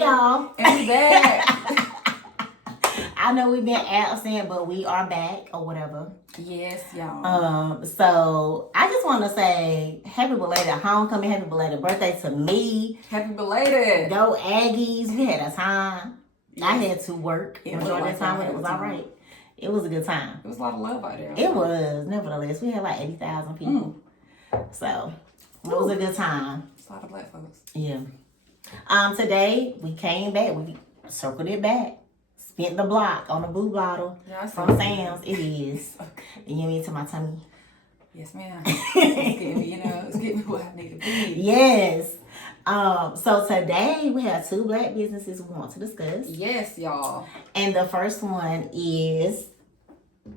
y'all. And we back. I know we've been absent, but we are back or whatever. Yes, y'all. So I just want to say happy belated homecoming, happy belated birthday to me. Happy belated. Go Aggies. We had a time. Yes. I had to work majority of the time, but it was all right. It was a good time. It was a lot of love out there. It was, nevertheless. We had like 80,000 people. So it was a good time. It's a lot of black folks. Yeah. Today we came back. We circled it back. Spent the block on a blue bottle from Sam's. It is. And you mean to my tummy? Yes, ma'am. It's getting me, it's getting me where I need to be. Yes. So today we have two black businesses we want to discuss. Yes, y'all. And the first one is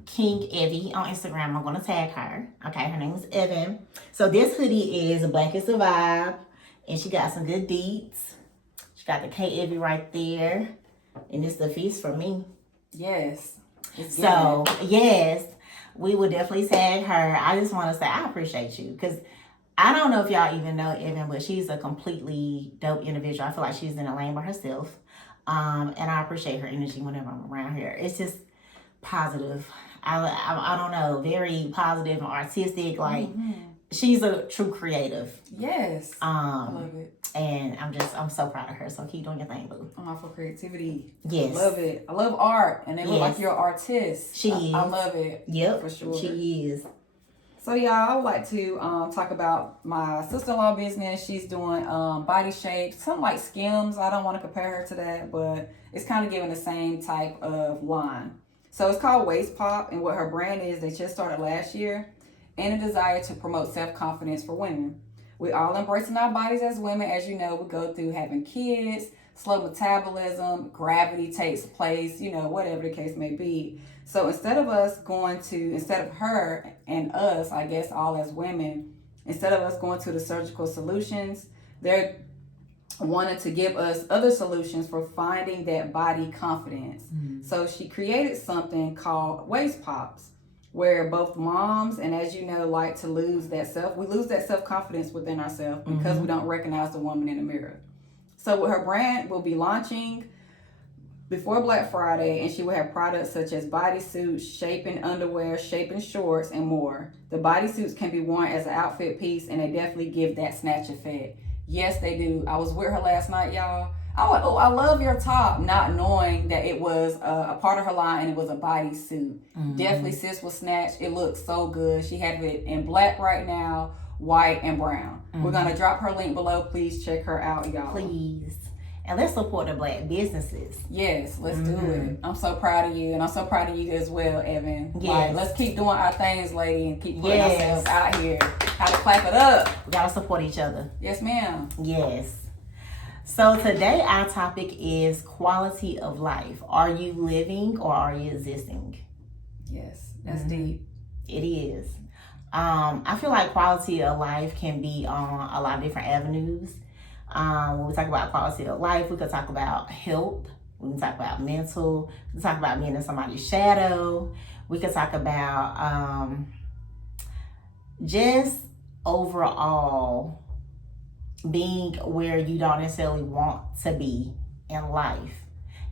King Evie on Instagram. I'm going to tag her. Okay, her name is Evan. So this hoodie is Black is the Vibe. And she got some good deets. She got the K Evie right there. And it's the feast for me. Yes. So, yes, we would definitely tag her. I just want to say I appreciate you. Because I don't know if y'all even know Evan, but she's a completely dope individual. I feel like she's in a lane by herself. And I appreciate her energy whenever I'm around here. It's just positive. I don't know, very positive and artistic. Like, she's a true creative. Yes. I love it. And I'm so proud of her. So keep doing your thing, boo. I'm all for creativity. Yes. I love it. I love art. And they look like you're an artist. She is. I love it. Yep. For sure. She is. So, y'all, I would like to talk about my sister-in-law business. She's doing body shapes, something like Skims. I don't want to compare her to that, but it's kind of giving the same type of line. So it's called Waist Pop, and what her brand is, they just started last year, and a desire to promote self-confidence for women. We're all embracing our bodies as women. As you know, we go through having kids, slow metabolism, gravity takes place, whatever the case may be. So instead of her and us, I guess all as women, instead of us going to the surgical solutions, they're wanted to give us other solutions for finding that body confidence. So she created something called Waist Pops, where both moms and, as you know, like to lose that self-confidence within ourselves because we don't recognize the woman in the mirror. So what her brand will be launching before Black Friday, and she will have products such as bodysuits, shaping underwear, shaping shorts, and more. The bodysuits can be worn as an outfit piece, and they definitely give that snatch effect. Yes, they do. I was with her last night, y'all. I went, I love your top, not knowing that it was a part of her line and it was a bodysuit. Definitely sis was snatched. It looks so good. She had it in black right now, white, and brown. We're going to drop her link below. Please check her out, y'all. Please. And let's support the black businesses. Yes, let's do it. I'm so proud of you, and I'm so proud of you as well, Evan. Yes. Like, let's keep doing our things, lady, and keep putting ourselves out here. How to clap it up. We gotta support each other. Yes, ma'am. Yes. So today our topic is quality of life. Are you living or are you existing? Yes, that's deep. It is. I feel like quality of life can be on a lot of different avenues. When we talk about quality of life, we could talk about health. We can talk about mental. We can talk about being in somebody's shadow. We could talk about just overall being where you don't necessarily want to be in life.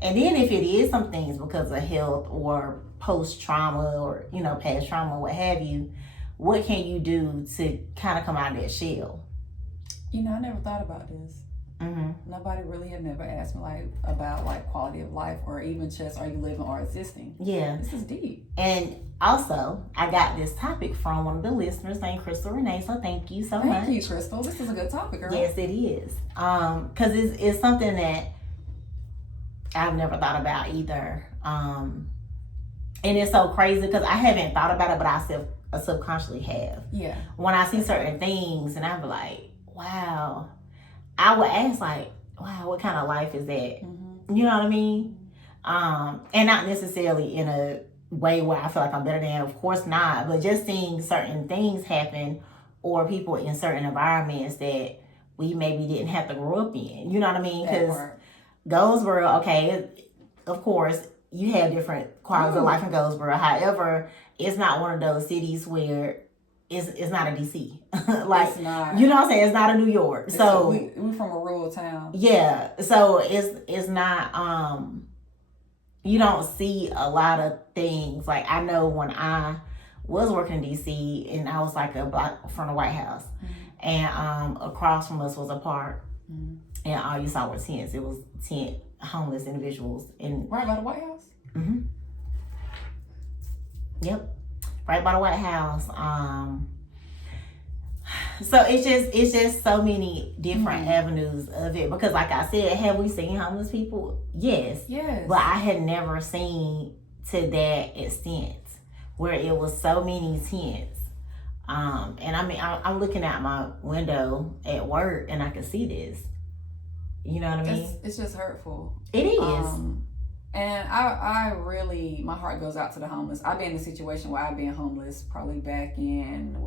And then if it is some things because of health or post-trauma or, past trauma, what have you, what can you do to kind of come out of that shell? I never thought about this. Nobody really have never asked me about quality of life or even just are you living or existing. Yeah. This is deep. And also, I got this topic from one of the listeners named Crystal Renee, so thank you so much. Thank you, Crystal. This is a good topic, girl. Yes, it is. Because it's something that I've never thought about either. And it's so crazy because I haven't thought about it, but I subconsciously have. Yeah. When I see certain things and I'm like, wow, I would ask wow, what kind of life is that? You know what I mean? And not necessarily in a way where I feel like I'm better than, of course not, but just seeing certain things happen or people in certain environments that we maybe didn't have to grow up in. You know what I mean? Because Goldsboro, okay, of course, you have different qualities of life in Goldsboro. However, it's not one of those cities where it's not a DC. Like, it's not. You know what I'm saying? It's not a New York. So we from a rural town. Yeah. So it's not you don't see a lot of things. Like, I know when I was working in DC and I was like a block from the White House, and across from us was a park, and all you saw were tents. It was tent homeless individuals in right by the White House. Yep, right by the White House. So it's just so many different avenues of it, because like I said, have we seen homeless people? Yes. But I had never seen to that extent where it was so many tents. And I mean, I'm looking out my window at work and I can see this. You know what I mean? It's just hurtful. It is. And I really, my heart goes out to the homeless. I've been in a situation where I've been homeless probably back in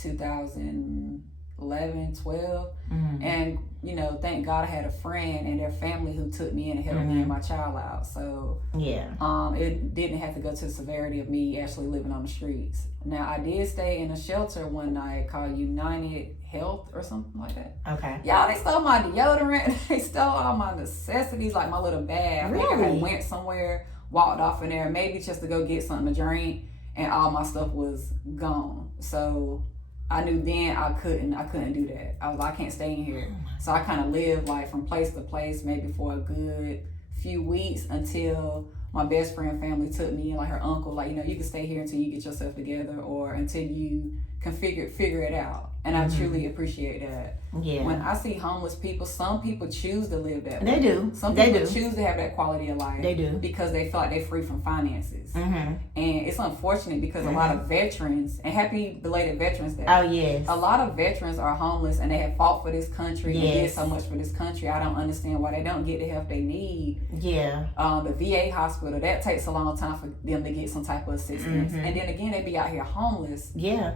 2011, 12. And, you know, thank God I had a friend and their family who took me in and helped me and my child out. So it didn't have to go to the severity of me actually living on the streets. Now, I did stay in a shelter one night called United Health or something like that. Okay. Y'all, they stole my deodorant. They stole all my necessities, like my little bag. Really? I think I had went somewhere, walked off in there, maybe just to go get something to drink, and all my stuff was gone. So I knew then I couldn't do that. I was like, I can't stay in here. So I kind of lived like from place to place, maybe for a good few weeks, until my best friend family took me in, like her uncle, like, you know, you can stay here until you get yourself together or until you can figure it out. And I truly appreciate that. Yeah. When I see homeless people, some people choose to live that way. They do. Some people choose to have that quality of life. They do. Because they feel like they're free from finances. And it's unfortunate because a lot of veterans, and happy belated Veterans Day. Oh, yes. A lot of veterans are homeless and they have fought for this country and did so much for this country. I don't understand why they don't get the help they need. Yeah. The VA hospital, that takes a long time for them to get some type of assistance. And then again, they be out here homeless. Yeah.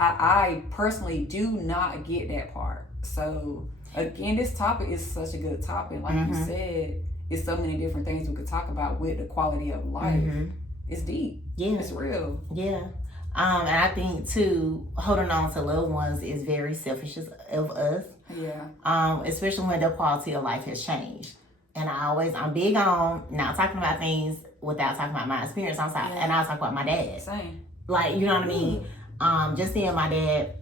I personally do not get that part. So again, this topic is such a good topic. Like you said, it's so many different things we could talk about with the quality of life. It's deep. Yeah. It's real. Yeah. And I think too, holding on to loved ones is very selfish of us. Yeah. Especially when the quality of life has changed. And I'm big on not talking about things without talking about my experience. And I'll talk about my dad. Same. Like, you know what I mean? Just seeing my dad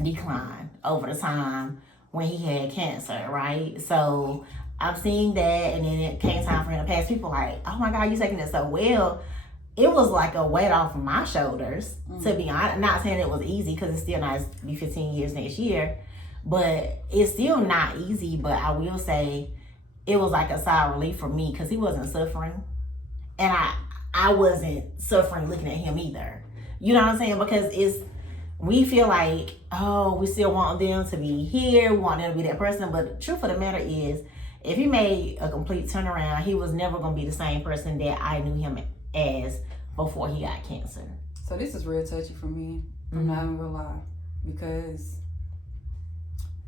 decline over the time when he had cancer, right? So I'm seeing that, and then it came time for him to pass. People like, oh my God, you're taking it so well. It was like a weight off of my shoulders, to be honest. I'm not saying it was easy, because it's still not be 15 years next year, but it's still not easy. But I will say it was like a sigh of relief for me, because he wasn't suffering, and I wasn't suffering looking at him either. You know what I'm saying? Because we feel like, oh, we still want them to be here, we want them to be that person. But the truth of the matter is, if he made a complete turnaround, he was never going to be the same person that I knew him as before he got cancer. So this is real touchy for me. I'm not even gonna lie, because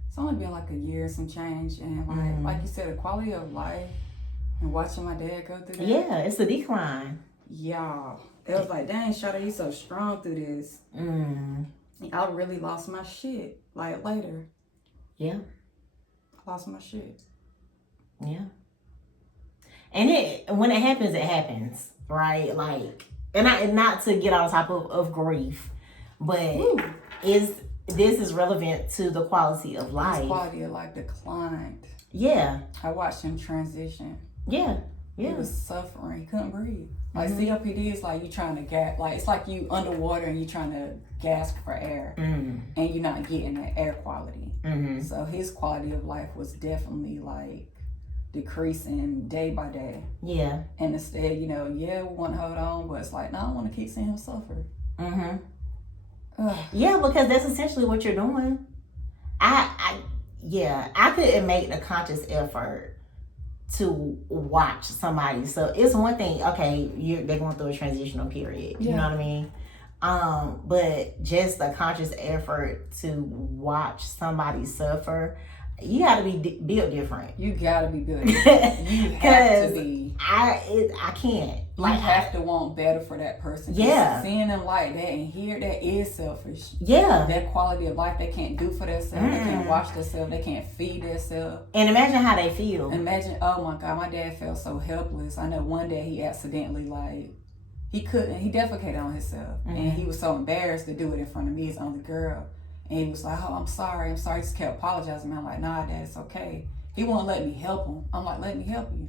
it's only been like a year and some change, and like you said, the quality of life and watching my dad go through that. Yeah, it's a decline. Yeah. It was like, dang, Shawty, you so strong through this. I really lost my shit, like, later. Yeah. I lost my shit. Yeah. And when it happens, right? Like, and not to get on top of grief, but this is relevant to the quality of life. His quality of life declined. Yeah. I watched him transition. Yeah. He was suffering. He couldn't breathe. Like, COPD is like you trying to like, it's like you underwater and you trying to gasp for air, and you're not getting that air quality. So his quality of life was definitely like decreasing day by day. Yeah. And instead, you know, we want to hold on, but it's like, no, I don't want to keep seeing him suffer. Yeah, because that's essentially what you're doing. I couldn't make the conscious effort to watch somebody. So it's one thing, okay, they're going through a transitional period. You know what I mean? But just the conscious effort to watch somebody suffer, you got to be built different. You got to be built different. You have to be. I can't. Like, you have to want better for that person. Yeah. Seeing them like that and hear that is selfish. Yeah. That quality of life they can't do for themselves. They can't wash themselves. They can't feed themselves. And imagine how they feel. Imagine, oh my God, my dad felt so helpless. I know one day he accidentally, like, he defecated on himself. And he was so embarrassed to do it in front of me, his only girl. And he was like, oh, I'm sorry. He just kept apologizing. I'm like, nah, Dad, it's okay. He won't let me help him. I'm like, let me help you.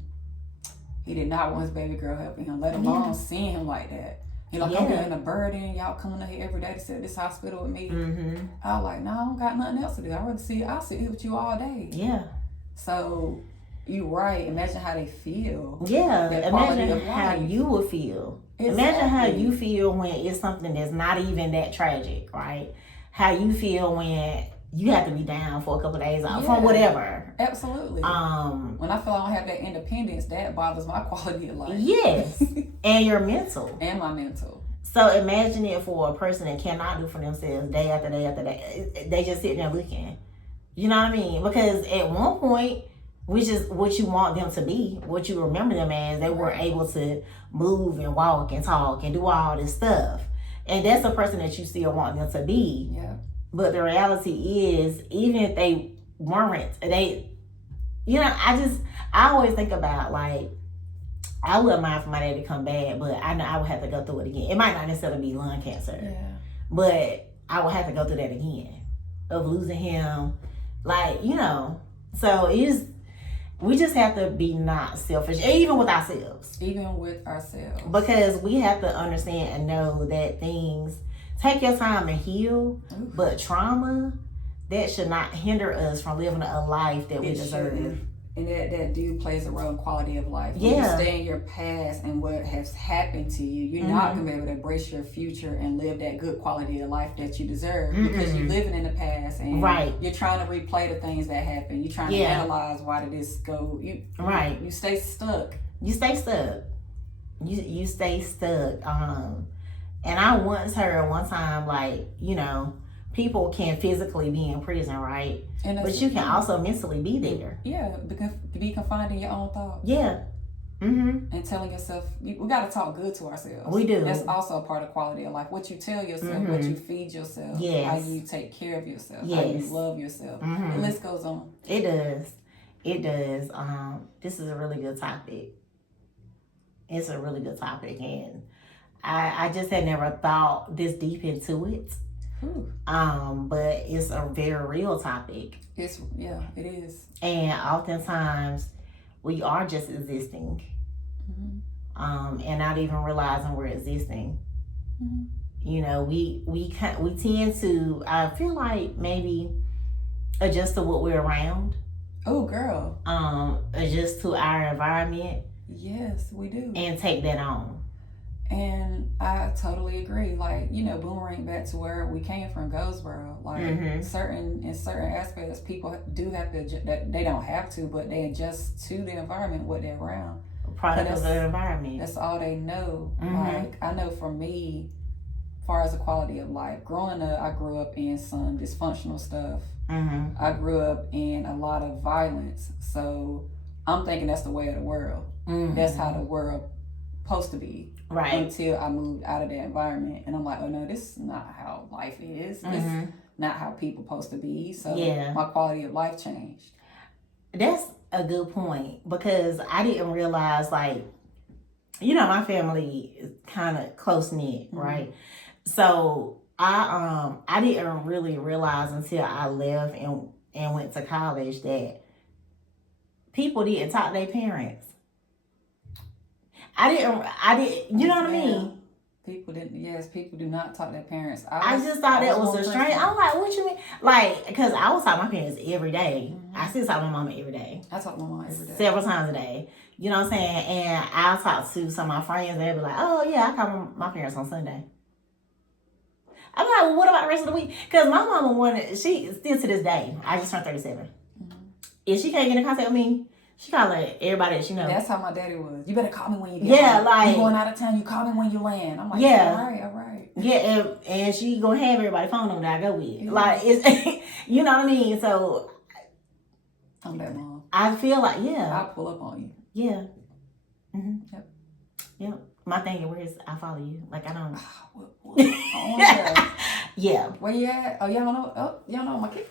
He did not want his baby girl helping him, let alone seeing him like that. He like, I'm getting a burden. Y'all coming here every day to sit at this hospital with me. I was like, no, I don't got nothing else to do. I'll sit here with you all day. Yeah. So, you right. Imagine how they feel. Yeah. Imagine how you would feel. Exactly. Imagine how you feel when it's something that's not even that tragic, right? How you feel when you have to be down for a couple of days off from whatever. Absolutely. When I feel I don't have that independence, that bothers my quality of life. Yes. And your mental. And my mental. So imagine it for a person that cannot do for themselves day after day after day. They just sitting there looking. You know what I mean? Because at one point, which is what you want them to be, what you remember them as, they were able to move and walk and talk and do all this stuff. And that's the person that you still want them to be. Yeah. But the reality is, even if they weren't, I always think about, like, I wouldn't mind for my dad to come back, but I know I would have to go through it again. It might not necessarily be lung cancer, but I would have to go through that again, of losing him. Like, so we just have to be not selfish, even with ourselves. Even with ourselves. Because we have to understand and know that things take your time to heal, but trauma, that should not hinder us from living a life that we deserve. Shouldn't. And that do plays a role in quality of life. When you stay in your past and what has happened to you, you're not going to be able to embrace your future and live that good quality of life that you deserve because you're living in the past and you're trying to replay the things that happened. You're trying to analyze why did this go. You stay stuck. You stay stuck. You stay stuck. And I once heard one time, like, people can physically be in prison, right? But you can also mentally be there. Yeah, because to be confined in your own thoughts. Yeah. And telling yourself, we got to talk good to ourselves. We do. That's also a part of quality of life. What you tell yourself, what you feed yourself, how you take care of yourself, how you love yourself. The list goes on. It does. It does. This is a really good topic. It's a really good topic, and I just had never thought this deep into it. But it's a very real topic. It is. And oftentimes we are just existing, and not even realizing we're existing. We tend to, I feel like, maybe adjust to what we're around. Oh, girl. Adjust to our environment. Yes, we do. And take that on. And I totally agree. Like, boomerang back to where we came from, Goldsboro. Like, in certain aspects, people do have to, that they don't have to, but they adjust to the environment, what they're around. Product of the environment. That's all they know. Like, I know for me, as far as the quality of life, growing up, I grew up in some dysfunctional stuff. I grew up in a lot of violence. So I'm thinking that's the way of the world. That's how the world supposed to be. Right. Until I moved out of that environment. And I'm like, oh no, this is not how life is. This is not how people supposed to be. So my quality of life changed. That's a good point, because I didn't realize, like, my family is kind of close knit, right? So I didn't really realize until I left and went to college that people didn't talk to their parents. I didn't, you know what I mean? People do not talk to their parents. I just thought that was a strange. I'm like, what you mean? Like, because I was talking to my parents every day. I still talk to my mama every day. I talk to my mom every day. Several times a day. You know what I'm saying? And I'll talk to some of my friends and they'll be like, oh yeah, I call my parents on Sunday. I'm like, well, what about the rest of the week? Because my mama wanted, she still to this day, I just turned 37. If she can't get in contact with me, she calling everybody that she knows. That's how my daddy was. You better call me when you get home. Like, you going out of town, you call me when you land. I'm like, all right. Yeah, and she gonna have everybody's phone number that I go with. Like, it's, you know what I mean? So I'm that mom. I feel like, I'll pull up on you. Yeah. Yep. My thing is, I follow you. Like, I don't. Yeah. Where you at? Oh, y'all know. Oh, y'all know my kid.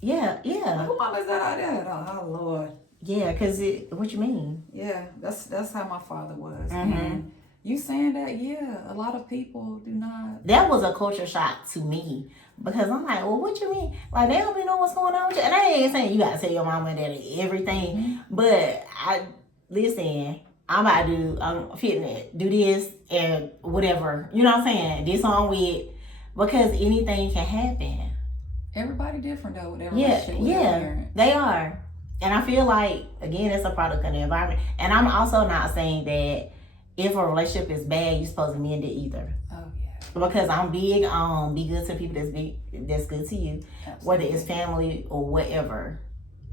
Yeah. Who mom is that out there? Oh, Lord. Yeah, cause what you mean? Yeah, that's how my father was. And you saying that? Yeah, a lot of people do not. That was a culture shock to me because I'm like, well, what you mean? Like they don't even know what's going on with you. And I ain't saying you gotta tell your mama and daddy everything, but listen. I'm about to do, I'm fitting do this and whatever. You know what I'm saying? This on with, because anything can happen. Everybody different though with their relationship with their parents. They are. And I feel like, again, it's a product of the environment. And I'm also not saying that if a relationship is bad, you're supposed to mend it either. Oh, yeah. Because I'm big on be good to people that's good to you. Absolutely. Whether it's family or whatever.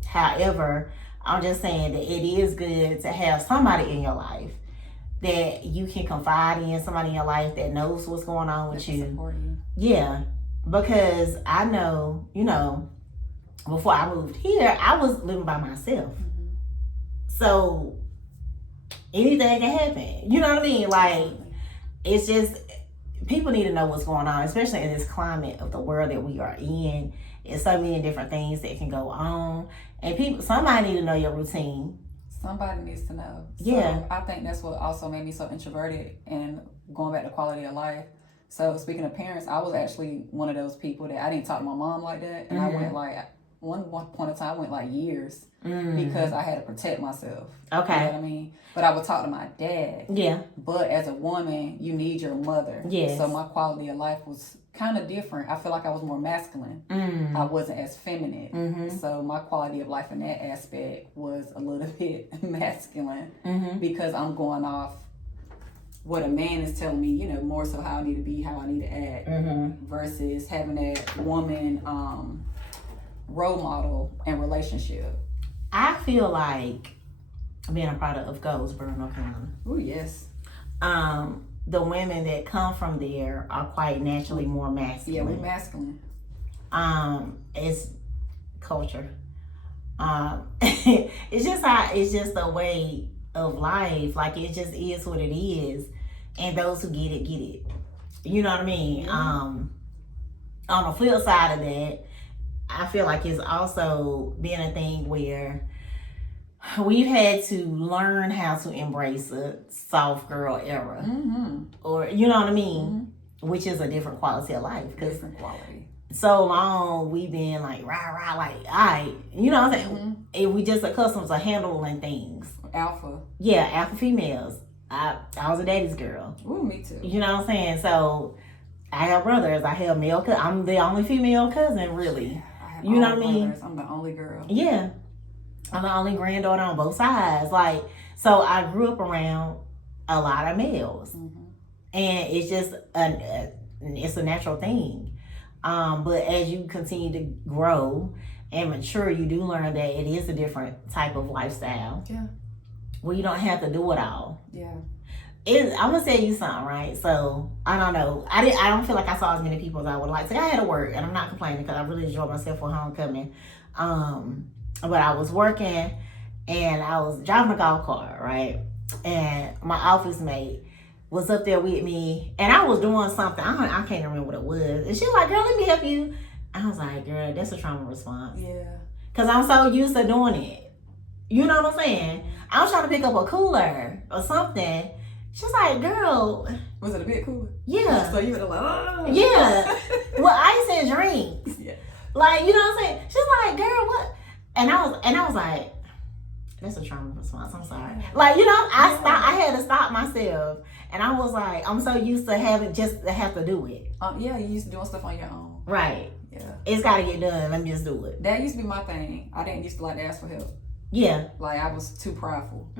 However, I'm just saying that it is good to have somebody in your life that you can confide in, somebody in your life that knows what's going on with you. Support you. Yeah. Because I know, before I moved here, I was living by myself. So anything can happen. You know what I mean? Like, it's just, people need to know what's going on, especially in this climate of the world that we are in. It's so many different things that can go on. And somebody need to know your routine. Somebody needs to know. Yeah. So I think that's what also made me so introverted and going back to quality of life. So speaking of parents, I was actually one of those people that I didn't talk to my mom like that. And I went like, one point in time, I went like years because I had to protect myself. Okay. You know what I mean? But I would talk to my dad. Yeah. But as a woman, you need your mother. Yes. So my quality of life was kind of different. I feel like I was more masculine. I wasn't as feminine. So my quality of life in that aspect was a little bit masculine because I'm going off what a man is telling me, more so how I need to be, how I need to act versus having that woman role model and relationship. I feel like being a product of Goldsboro, North Carolina. Oh, yes. The women that come from there are quite naturally more masculine. Yeah, we're masculine. It's culture. It's just a way of life. Like, it just is what it is. And those who get it. You know what I mean? Yeah. On the flip side of that, I feel like it's also been a thing where we've had to learn how to embrace a soft girl era. Or, you know what I mean? Which is a different quality of life. Different quality. So long we've been like, rah, like, all right. You know what I'm saying? And we just accustomed to handling things. Alpha. Yeah, alpha females. I was a daddy's girl. Ooh, me too. You know what I'm saying? So I have brothers. I have male cousins. I'm the only female cousin, really. Yeah, I have you know what I mean? I'm the only girl. Yeah. I'm the only granddaughter on both sides. Like, so I grew up around a lot of males. And it's just, it's a natural thing. But as you continue to grow and mature, you do learn that it is a different type of lifestyle. Yeah. Where you don't have to do it all. Yeah. I'm gonna tell you something, right? So I don't know. I don't feel like I saw as many people as I would like to. I had to work, and I'm not complaining because I really enjoyed myself for homecoming. But I was working, and I was driving a golf cart, right? And my office mate was up there with me, and I was doing something. I can't remember what it was. And she was like, "Girl, let me help you." I was like, "Girl, that's a trauma response." Yeah. Because I'm so used to doing it. You know what I'm saying? I was trying to pick up a cooler or something. She's like, "Girl." Was it a bit cooler? Yeah. So you were like, oh. Yeah. Well, ice and drinks. Yeah. Like, you know what I'm saying? She's like, "Girl, what?" And I was like, that's a trauma response. I'm sorry. Like, I had to stop myself. And I was like, I'm so used to having just to have to do it. Yeah, you used to doing stuff on your own. Right. Yeah. It's got to get done. Let me just do it. That used to be my thing. I didn't used to like to ask for help. Yeah. Like, I was too prideful.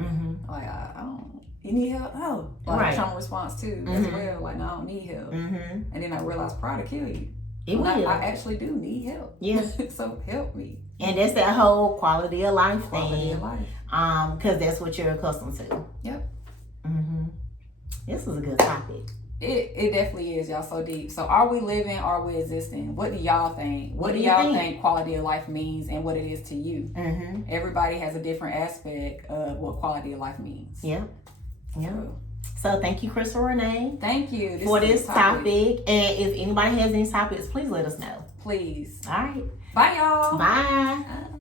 Like, I don't. You need help? Oh. Like, trauma response too as well. Like, no, I don't need help. And then I realized pride will kill you. It will. I actually do need help. Yeah. So help me. And that's that whole quality of life thing. Quality of life. Because that's what you're accustomed to. Yep. This is a good topic. It definitely is, y'all, so deep. So are we living, are we existing? What do y'all think? What do y'all you think? think quality of life means and what it is to you? Mm-hmm. Everybody has a different aspect of what quality of life means. Yeah. So thank you, Crystal Renee. Thank you for this topic. And if anybody has any topics, please let us know. Please. All right. Bye, y'all. Bye.